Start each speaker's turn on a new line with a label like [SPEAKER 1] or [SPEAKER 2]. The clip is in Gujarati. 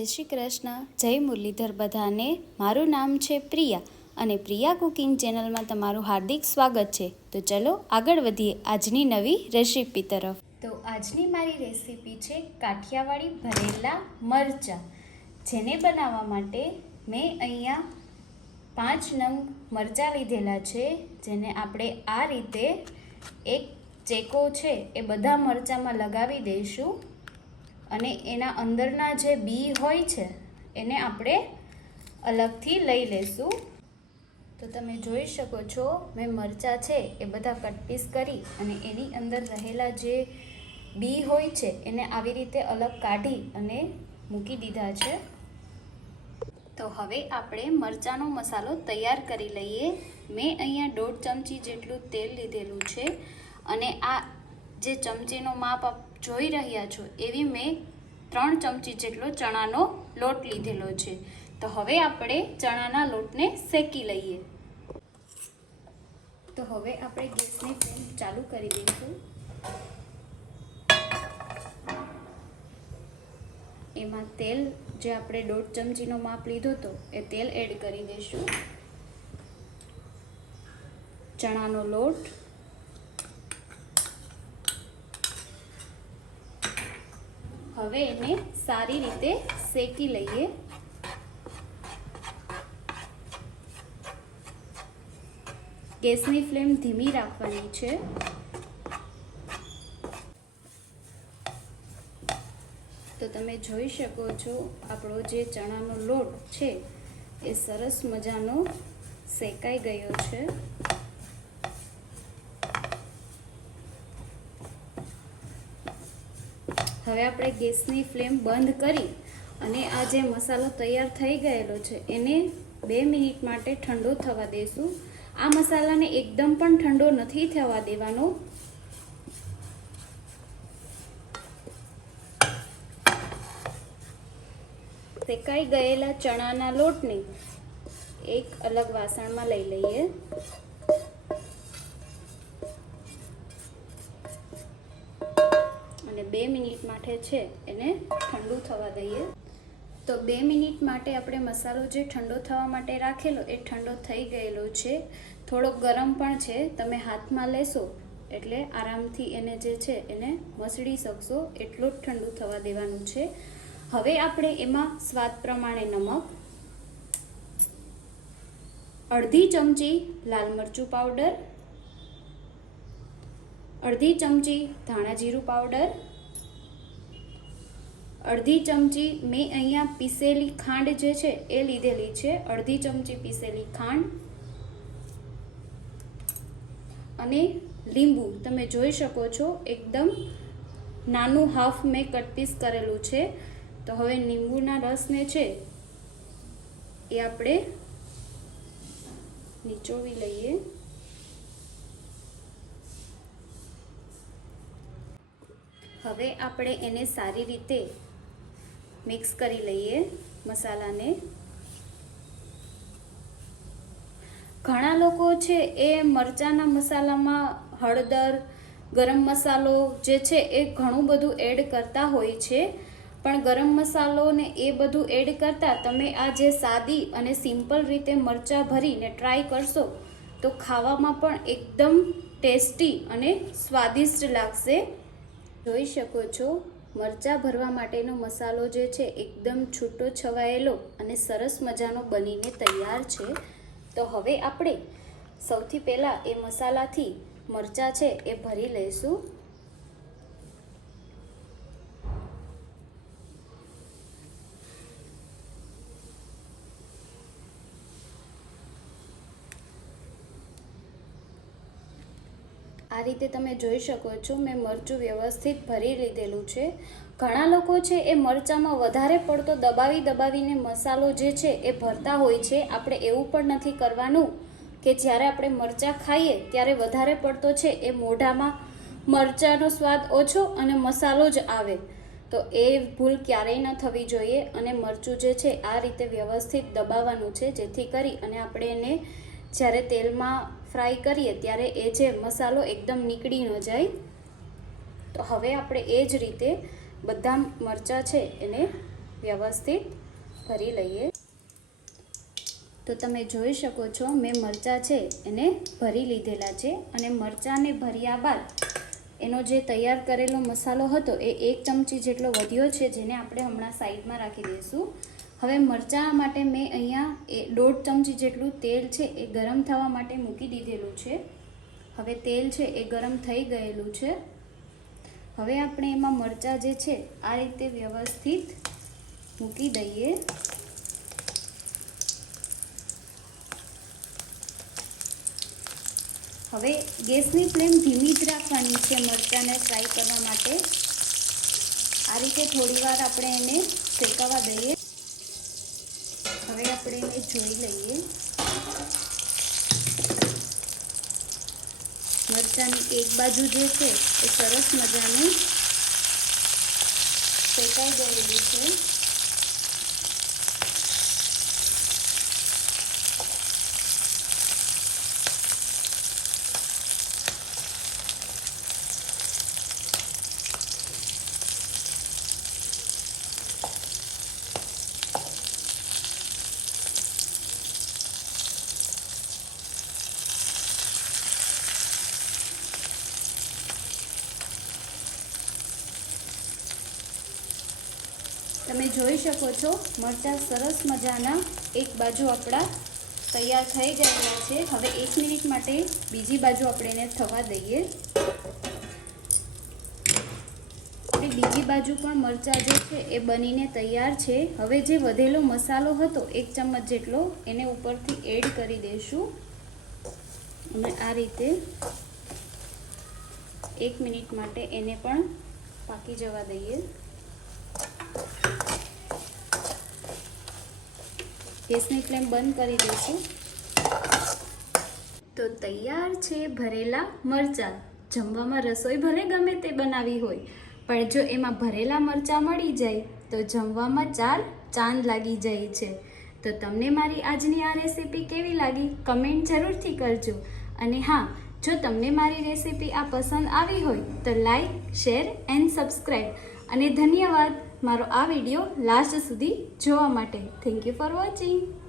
[SPEAKER 1] જય શ્રી કૃષ્ણ. જય મુરલીધર બધાને. મારું નામ છે પ્રિયા અને પ્રિયા કુકિંગ ચેનલમાં તમારું હાર્દિક સ્વાગત છે. તો ચલો આગળ વધીએ આજની નવી રેસીપી તરફ. તો આજની મારી રેસીપી છે કાઠિયાવાડી ભરેલા મરચાં. જેને બનાવવા માટે મેં અહીંયા પાંચ નંગ મરચાં લીધેલા છે, જેને આપણે આ રીતે એક ચેકો છે એ બધા મરચાંમાં લગાવી દઈશું. અને એના અંદરના જે બી હોય છે, એને આપણે અલગથી લઈ લેશું. તો તમે જોઈ શકો છો, મેં મરચાં છે એ બધા કટપીસ કરી અને એની અંદર રહેલા જે બી હોય છે, એને આવી રીતે અલગ કાઢી અને મૂકી દીધા છે. તો હવે આપણે મરચાંનો મસાલો તૈયાર કરી લઈએ. મેં અહીંયા દોઢ ચમચી જેટલું તેલ લીધેલું છે અને આ જે ચમચીનો માપ જોઈ રહ્યા છો એવી મેં ત્રણ ચમચી જેટલો ચણાનો લોટ લીધેલો છે. તો હવે આપણે ચણાના લોટને શેકી લઈએ. તો હવે આપણે ગેસની ફ્લેમ ચાલુ કરી દઈશું. એમાં તેલ જે આપણે દોઢ ચમચીનો માપ લીધો હતો, એ તેલ એડ કરી દઈશું. ચણાનો લોટ હવે એને સારી રીતે શેકી લઈએ. ગેસની ફ્લેમ ધીમી રાખવાની છે. તો તમે જોઈ શકો છો, આપણો જે ચણાનો લોટ છે, એ સરસ મજાનો શેકાઈ ગયો છે. હવે આપણે ગેસની ફ્લેમ બંધ કરી અને આ જે મસાલો તૈયાર થઈ ગયેલો છે, એને બે મિનિટ માટે ઠંડો થવા દઈશું આ મસાલાને એકદમ પણ ઠંડો નથી થવા દેવાનો. શેકાઈ ગયેલા ચણાના લોટને એક અલગ વાસણમાં લઈ લઈએ. બે મિનિટ માટે છે એને ઠંડુ થવા દઈએ. તો બે મિનિટ માટે આપણે મસાલો જે ઠંડો થવા માટે રાખેલો એ ઠંડો થઈ ગયેલો છે. થોડોક ગરમ પણ છે, તમે હાથમાં લેશો એટલે આરામથી એને જે છે એને મસળી શકશો, એટલું જ ઠંડુ થવા દેવાનું છે. હવે આપણે એમાં સ્વાદ પ્રમાણે નમક, અડધી ચમચી લાલ મરચું પાવડર, અડધી ચમચી ધાણા જીરું પાવડર અડધી ચમચી મેં અહીંયા પીસેલી ખાંડ જે છે એ લીધેલી છે. અડધી ચમચી પીસેલી ખાંડ અને લીંબુ. તમે જોઈ શકો છો એકદમ નાનું હાફ મેં કટપીસ કરેલું છે. તો હવે લીંબુના રસને છે એ આપણે નીચોવી લઈએ. હવે આપણે એને સારી રીતે મિક્સ કરી લઈએ મસાલાને. ઘણા લોકો છે એ મરચાંના મસાલામાં હળદર, ગરમ મસાલો જે છે એ ઘણું બધું એડ કરતા હોય છે. પણ ગરમ મસાલો ને એ બધું એડ કરતાં તમે આ જે સાદી અને સિમ્પલ રીતે મરચાં ભરીને ટ્રાય કરશો, તો ખાવામાં પણ એકદમ ટેસ્ટી અને સ્વાદિષ્ટ લાગશે. જોઈ શકો છો. મરચાં ભરવા માટેનો મસાલો જે છે, એકદમ છૂટો છવાયેલો અને સરસ મજાનો બનીને તૈયાર છે. તો હવે આપણે સૌથી પહેલાં એ મસાલાથી મરચાં છે, એ ભરી લઈશું. આ રીતે તમે જોઈ શકો છો, મેં મરચું વ્યવસ્થિત ભરી લીધેલું છે. ઘણા લોકો છે એ મરચાંમાં વધારે પડતો દબાવી દબાવીને મસાલો જે છે એ ભરતા હોય છે. આપણે એવું પણ નથી કરવાનું કે જ્યારે આપણે મરચાં ખાઈએ ત્યારે વધારે પડતો છે એ મોઢામાં મરચાંનો સ્વાદ ઓછો અને મસાલો જ આવે. તો એ ભૂલ ક્યારેય ન થવી જોઈએ અને મરચું જે છે આ રીતે વ્યવસ્થિત દબાવવાનું છે જેથી કરી અને આપણે એને જ્યારે તેલમાં ફ્રાય કરીએ ત્યારે એ જે મસાલો એકદમ નીકળી ન જાય. તો હવે આપણે એ જ રીતે બધા મરચાં છે એને વ્યવસ્થિત ભરી લઈએ. તો તમે જોઈ શકો છો મેં મરચાં છે એને ભરી લીધેલા છે અને મરચાંને ભર્યા બાદ એનો જે તૈયાર કરેલો મસાલો હતો એ એક ચમચી જેટલો વધ્યો છે જેને આપણે હમણાં સાઈડમાં રાખી દઈશું. હવે મરચાં માટે મેં અહીંયા એ દોઢ ચમચી જેટલું તેલ છે એ ગરમ થવા માટે મૂકી દીધેલું છે. હવે તેલ છે એ ગરમ થઈ ગયેલું છે. હવે આપણે એમાં મરચાં જે છે આ રીતે વ્યવસ્થિત મૂકી દઈએ. હવે ગેસની ફ્લેમ ધીમી જ રાખવાની છે મરચાંને ફ્રાય કરવા માટે. આ રીતે થોડીવાર આપણે એને શેકાવા દઈએ. હવે આપણે એને જોઈ લઈએ. મરચાંની એક બાજુ જે છે, એ સરસ મજાનું શેકાઈ ગયેલી છે. તમે જોઈ શકો છો, મરચાં સરસ મજાના એક બાજુ આપણા તૈયાર થઈ ગયેલા છે. હવે એક મિનિટ માટે બીજી બાજુ આપણે એને થવા દઈએ. આપણી બીજી બાજુ પણ મરચાં જે છે એ બનીને તૈયાર છે. હવે જે વધેલો મસાલો હતો, એક ચમચ જેટલો એને ઉપરથી એડ કરી દઈશું. અને આ રીતે એક મિનિટ માટે એને પણ પાકી જવા દઈએ. ગેસની ફ્લેમ બંધ કરી દઈશું. તો તૈયાર છે ભરેલા મરચાં. જમવામાં રસોઈ ભલે ગમે તે બનાવી હોય, પણ જો એમાં ભરેલા મરચાં મળી જાય, તો જમવામાં ચાર ચાંદ લાગી જાય છે. તો તમને મારી આજની આ રેસીપી કેવી લાગી, કમેન્ટ જરૂરથી કરજો. અને હા, જો તમને મારી રેસીપી આ પસંદ આવી હોય, તો લાઈક, શેર, એન્ડ સબસ્ક્રાઈબ. અને ધન્યવાદ. મારો આ વીડિયો લાસ્ટ સુધી જોવા માટે. Thank you for watching